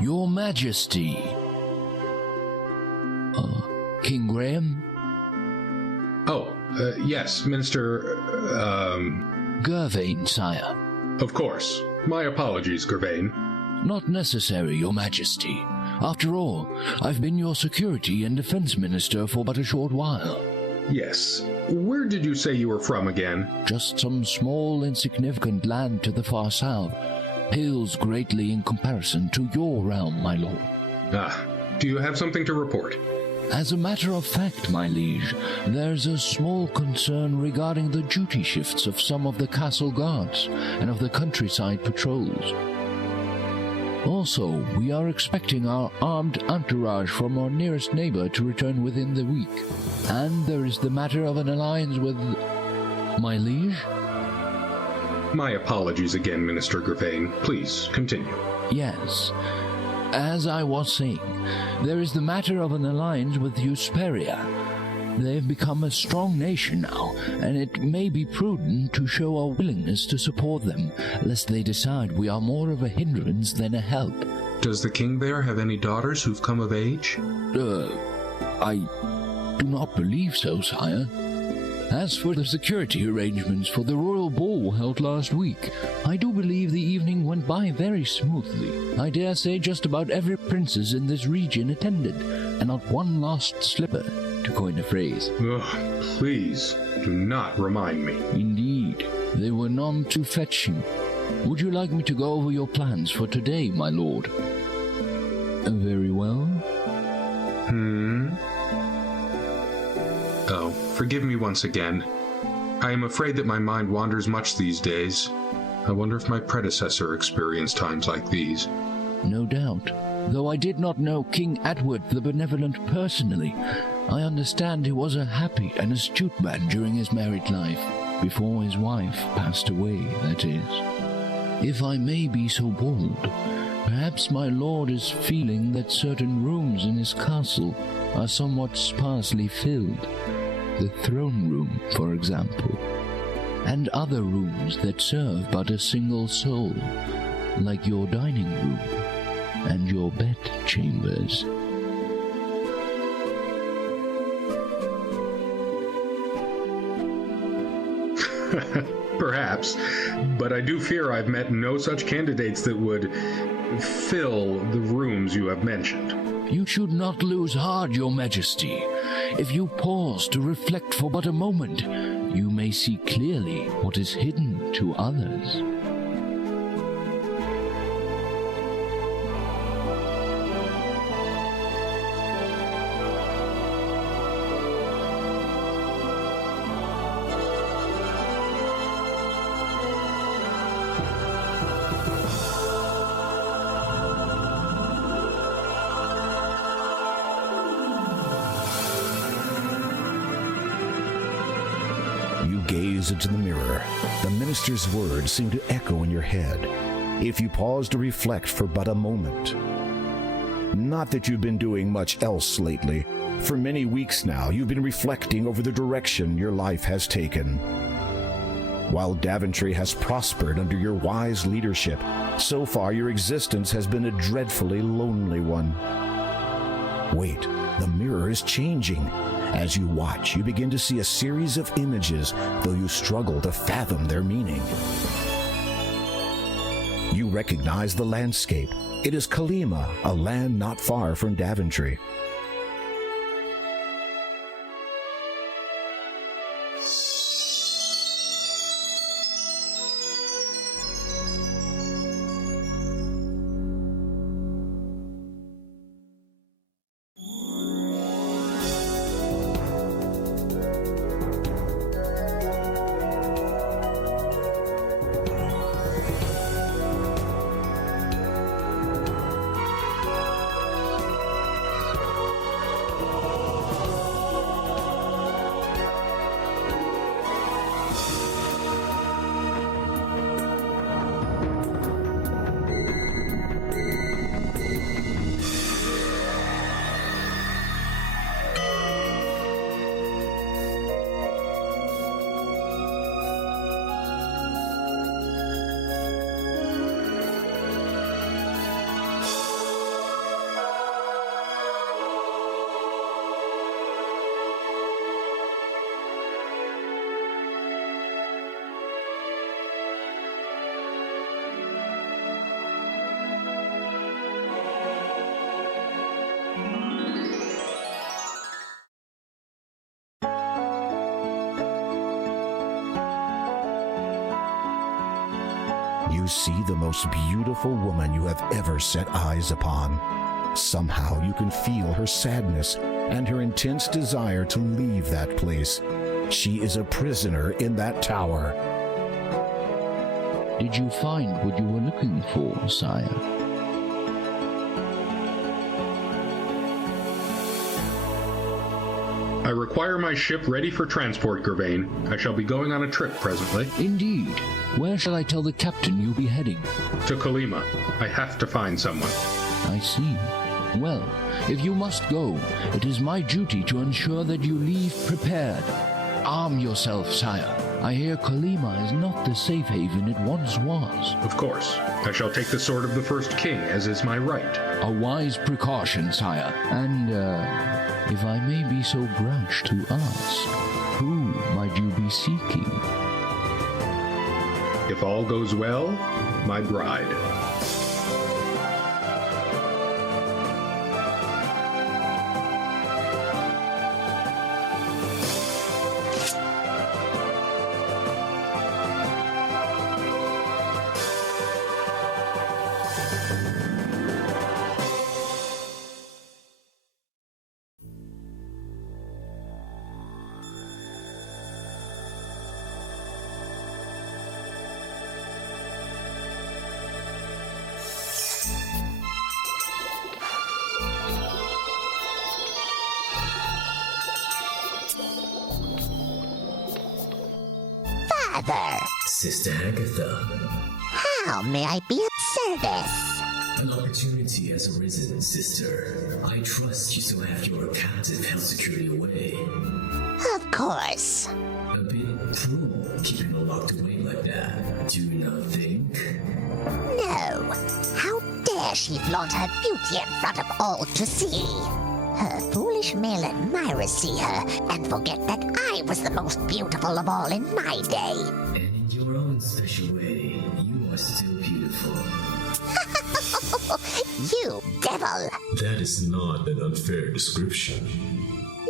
Your Majesty. King Graham? Oh, yes, Minister, Gervain, sire. Of course. My apologies, Gervain. Not necessary, Your Majesty. After all, I've been your security and defense minister for but a short while. Yes. Where did you say you were from again? Just some small, insignificant land to the far south. Pales greatly in comparison to your realm, my lord. Ah, do you have something to report? As a matter of fact, my liege, there's a small concern regarding the duty shifts of some of the castle guards and of the countryside patrols. Also, we are expecting our armed entourage from our nearest neighbor to return within the week. And there is the matter of an alliance with... my liege? My apologies again, Minister Gervain. Please, continue. Yes. As I was saying, there is the matter of an alliance with Hesperia. They've become a strong nation now, and it may be prudent to show our willingness to support them, lest they decide we are more of a hindrance than a help. Does the king there have any daughters who've come of age? I do not believe so, sire. As for the security arrangements for the royal ball held last week, I do believe the evening went by very smoothly. I dare say just about every princess in this region attended, and not one lost slipper, to coin a phrase. Ugh, please, do not remind me. Indeed, they were none too fetching. Would you like me to go over your plans for today, my lord? Very well. Oh, forgive me once again. I am afraid that my mind wanders much these days. I wonder if my predecessor experienced times like these. No doubt. Though I did not know King Edward the Benevolent personally, I understand he was a happy and astute man during his married life, before his wife passed away, that is. If I may be so bold, perhaps my lord is feeling that certain rooms in his castle are somewhat sparsely filled. The throne room, for example, and other rooms that serve but a single soul, like your dining room and your bed chambers. Perhaps, but I do fear I've met no such candidates that would fill the rooms you have mentioned. You should not lose heart, Your Majesty. If you pause to reflect for but a moment, you may see clearly what is hidden to others. Gaze into the mirror. The minister's words seem to echo in your head, if you pause to reflect for but a moment. Not that you've been doing much else lately. For many weeks now, you've been reflecting over the direction your life has taken. While Daventry has prospered under your wise leadership, so far your existence has been a dreadfully lonely one. Wait, the mirror is changing. As you watch, you begin to see a series of images, though you struggle to fathom their meaning. You recognize the landscape. It is Kolyma, a land not far from Daventry. see the most beautiful woman you have ever set eyes upon. Somehow you can feel her sadness and her intense desire to leave that place. She is a prisoner in that tower. Did you find what you were looking for, sire? I require my ship ready for transport, Gervain. I shall be going on a trip presently. Indeed. Where shall I tell the captain you'll be heading? To Kolyma. I have to find someone. I see. Well, if you must go, it is my duty to ensure that you leave prepared. Arm yourself, sire. I hear Kolyma is not the safe haven it once was. Of course. I shall take the sword of the first king, as is my right. A wise precaution, sire. And, if I may be so brash to ask, who might you be seeking? If all goes well, my bride. Father! Sister Agatha, How may I be of service? an opportunity has arisen, sister. I trust you still have your captive held securely away. Of course. A bit cruel keeping her locked away like that, do you not think? No. How dare she flaunt her beauty in front of all to see? Her foolish male admirers see her and forget that I was the most beautiful of all in my day. And in your own special way, you are still beautiful. You devil! That is not an unfair description.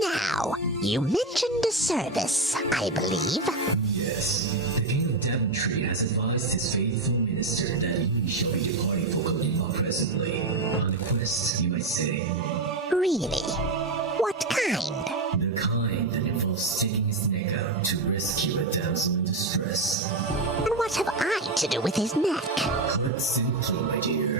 Now, you mentioned a service, I believe. Yes, the King of Daventry has advised his faithful minister that you shall be departing for Kolyma presently. On a quest, you might say. Really? What kind? The kind that involves sticking his neck out to rescue a damsel in distress. And what have I to do with his neck? Put simply, my dear,